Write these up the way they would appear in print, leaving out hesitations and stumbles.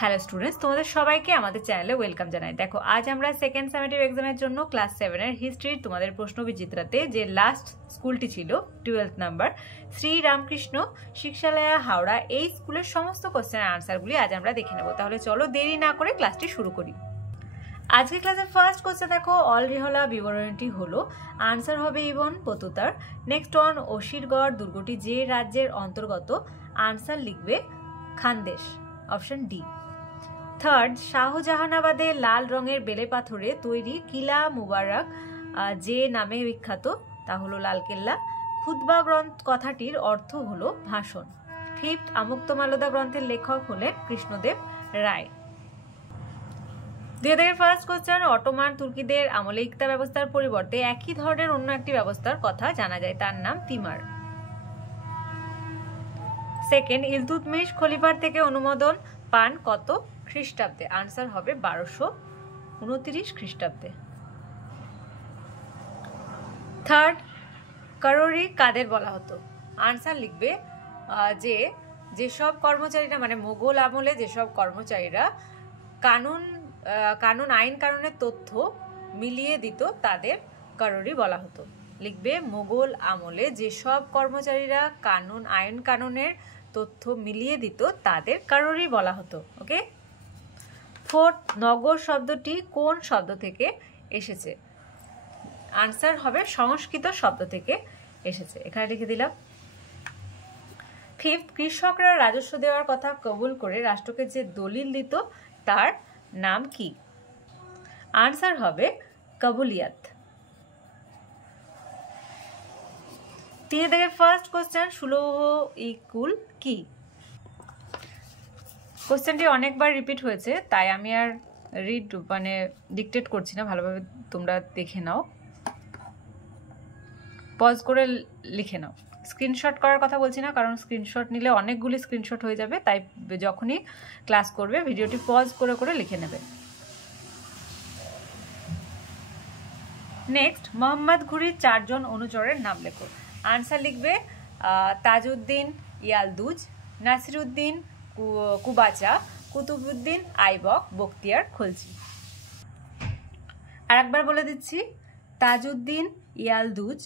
Hello students, তোমাদের সবাইকে আমাদের চ্যানেলে ওয়েলকাম জানাই। দেখো, আজ আমরা সেকেন্ড সামেটিভ এক্সামের জন্য ক্লাস 7 এর হিস্ট্রির তোমাদের প্রশ্ন বিচিত্রাতে যে লাস্ট স্কুলটি ছিল 12th নাম্বার শ্রী রামকৃষ্ণ শিক্ষালয়া হাওড়া, এই স্কুলের সমস্ত কোশ্চেনের আনসারগুলি আজ আমরা দেখে নেব। তাহলে চলো দেরি না করে ক্লাসটি শুরু করি। আজকে ক্লাসের ফার্স্ট কোশ্চেন দেখো, অলরিহলা বিবরণীটি হলো, আনসার হবে ইবন বতুতার। নেক্সট ওয়ান, অসিরগড় দুর্গটি যে রাজ্যের অন্তর্গত? আনসার লিখবে খানদেশ, অপশন ডি। থার্ড, শাহজাহানাবাদে লাল রঙের বেলে পাথরে তৈরি কিলা মুবারক যে নামে বিখ্যাত, তা হলো লালকেল্লা। খুতবা গ্রন্থ কথাটির অর্থ হলো ভাষণ। ফিফথ, আমুক্তমালদা গ্রন্থের লেখক হলেন কৃষ্ণদেব রায়। ফার্স্ট কোশ্চেন, অটোমান তুর্কিদের আমলে ইকতা ব্যবস্থার পরিবর্তে একই ধরনের অন্য একটি ব্যবস্থার কথা জানা যায়, তার নাম তিমার। সেকেন্ড, ইলতুৎমিশ খলিফার থেকে অনুমোদন পান কত খ্রিস্টাব্দে? আনসার হবে 1229 খ্রিস্টাব্দে। থার্ড, কররি কাদের বলা হতো? আনসার লিখবে যেসব কর্মচারীরা, মানে মোগল আমলে যেসব কর্মচারীরা কানুন আইন কানুনের তথ্য মিলিয়ে দিত তাদের কররি বলা হতো। লিখবে মোগল আমলে যেসব কর্মচারীরা আইন কানুনের তথ্য মিলিয়ে দিত তাদের কররি বলা হতো। ওকে। ফোর্থ, নগর শব্দটি কোন শব্দ থেকে এসেছে? আনসার হবে সংস্কৃত শব্দ থেকে এসেছে, এখানে লিখে দিলাম। ফিফথ, কৃষকরা রাজস্ব দেওয়ার কথা কবুল করে রাষ্ট্রকে যে দলিল দিত তার নাম কি? আনসার হবে কবুলিয়াত। ফার্স্ট কোশ্চেন, সুলভ ইকুল কি? কোশ্চেনটি অনেকবার রিপিট হয়েছে, তাই আমি আর ডিকটেট করছি না, ভালোভাবে তোমরা দেখে নাও, পজ করে লিখে নাও। স্ক্রিনশট করার কথা বলছি না, কারণ স্ক্রিনশট নিলে অনেকগুলি স্ক্রিনশট হয়ে যাবে, তাই যখনই ক্লাস করবে ভিডিওটি পজ করে করে লিখে নেবে। নেক্সট, মোহাম্মদ ঘুরির 4 জন অনুচরের নাম লেখো। আনসার লিখবে তাজউদ্দিন ইয়ালদুজ, নাসিরউদ্দিন কুবাচা, কুতুবউদ্দিন আইবক, বখতিয়ার খলজি। আর একবার বলে দিচ্ছি, তাজউদ্দিন ইয়ালদুজ,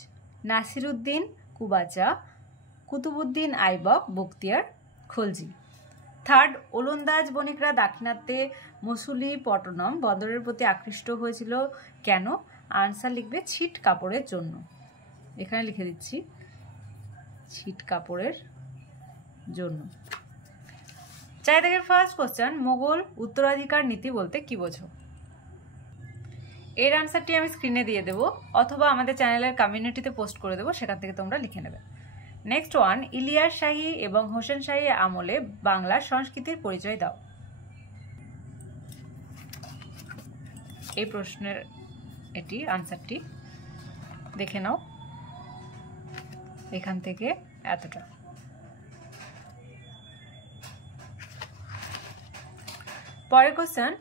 নাসিরউদ্দিন কুবাচা, কুতুবউদ্দিন আইবক, বখতিয়ার খলজি। থার্ড, ওলন্দাজ বণিকরা দাক্ষিণাত্যে মসুলিপট্টনম বন্দরের প্রতি আকৃষ্ট হয়েছিল কেন? আনসার লিখবে ছিট কাপড়ের জন্য, এখানে লিখে দিচ্ছি ছিট কাপড়ের জন্য। ফার্স্ট কোশ্চেন, মোগল উত্তরাধিকার নীতি বলতে কি বোঝো? এর আনসারটি আমি স্ক্রিনে দিয়ে দেবো, অথবা আমাদের চ্যানেলের কমিউনিটিতে পোস্ট করে দেবো, সেখান থেকে তোমরা লিখে নেবে। নেক্সট ওয়ান, ইলিয়াস শাহী এবং হোসেন শাহী আমলে বাংলার সংস্কৃতির পরিচয় দাও। এই প্রশ্নের এটি আনসারটি দেখে নাও, এখান থেকে এতটা। পরের কোশ্চেন,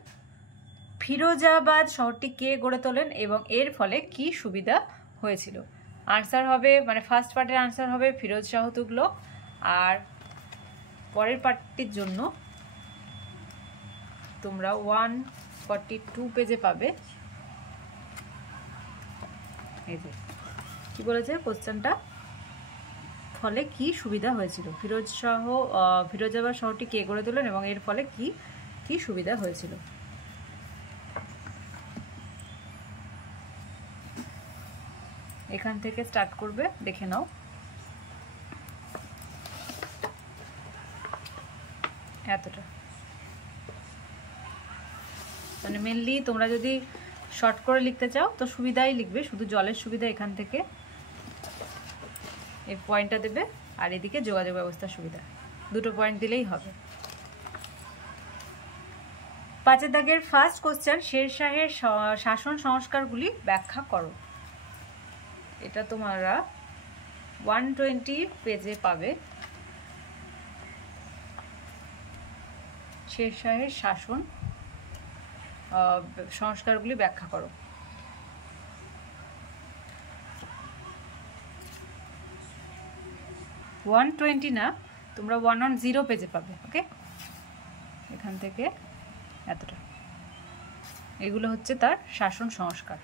ফিরোজাবাদ শহরটি কে গড়ে তোলেন এবং এর ফলে কি সুবিধা হয়েছিল? আনসার হবে, মানে ফার্স্ট পার্টের আনসার হবে ফিরোজ শাহ তুগলক, আর পরের পার্টটির জন্য তোমরা 142 পেজে পাবে। এই যে কি বলেছে কোশ্চেনটা, ফলে কি সুবিধা হয়েছিল, ফিরোজাবাদ শহরটি কে গড়ে তোলেন এবং এর ফলে কি কি সুবিধা হয়েছিল। এখান থেকে স্টার্ট করবে, দেখে নাও। এতটা, মানে মেনলি তোমরা যদি শর্ট করে লিখতে চাও তো সুবিধাই লিখবে, শুধু জলের সুবিধা এখান থেকে এই পয়েন্টটা দেবে, আর এদিকে যোগাযোগ ব্যবস্থার সুবিধা, দুটো পয়েন্ট দিলেই হবে। 5 ফার্স্ট কোশ্চেন, শেরশাহের শাসন সংস্কারগুলি ব্যাখ্যা করো। এটা তোমরা 120 পেজে পাবে। শেরশাহের শাসন সংস্কারগুলি ব্যাখ্যা করো। 120 না, তোমরা 110 পেজে পাবে। ওকে। এখান থেকে এতটা। এগুলো হচ্ছে তার শাসন সংস্কার।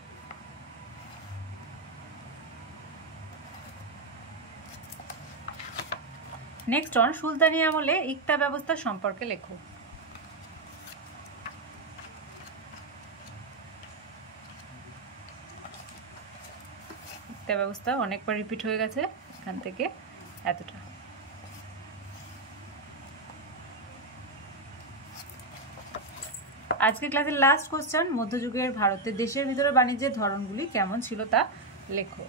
নেক্সট অন সুলতানি আমলে ইকতা ব্যবস্থা সম্পর্কে লেখো। ইকতা ব্যবস্থা অনেকবার রিপিট হয়ে গেছে, এখান থেকে এতটা। আজকের ক্লাসের লাস্ট কোশ্চেন, মধ্যযুগের ভারতের দেশের ভিতরে বাণিজ্যের ধরনগুলি কেমন ছিল তা লেখো।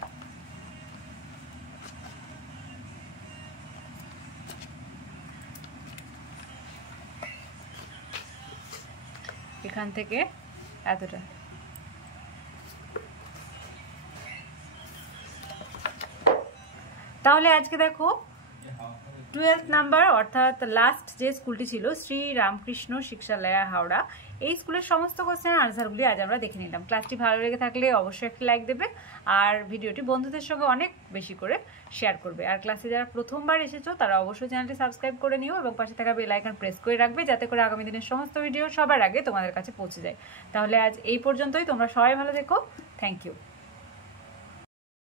এখান থেকে এতটা। তাহলে আজকে দেখো 12th নাম্বার অর্থাৎ লাস্ট যে স্কুলটি ছিল শ্রী রামকৃষ্ণ শিক্ষালয়া হাওড়া, এই স্কুলের সমস্ত কোশ্চেনের আনসারগুলি আজ আমরা দেখে নিলাম। ক্লাসটি ভালো লেগে থাকলে অবশ্যই একটি লাইক দেবে আর ভিডিওটি বন্ধুদের সঙ্গে অনেক বেশি করে শেয়ার করবে। আর ক্লাসে যারা প্রথমবার এসেছো তারা অবশ্যই চ্যানেলটি সাবস্ক্রাইব করে নিও এবং পাশে থাকা বেল আইকন প্রেস করে রাখবে, যাতে করে আগামী দিনের সমস্ত ভিডিও সবার আগে তোমাদের কাছে পৌঁছে যায়। তাহলে আজ এই পর্যন্তই, তোমরা সবাই ভালো থেকো। Thank you.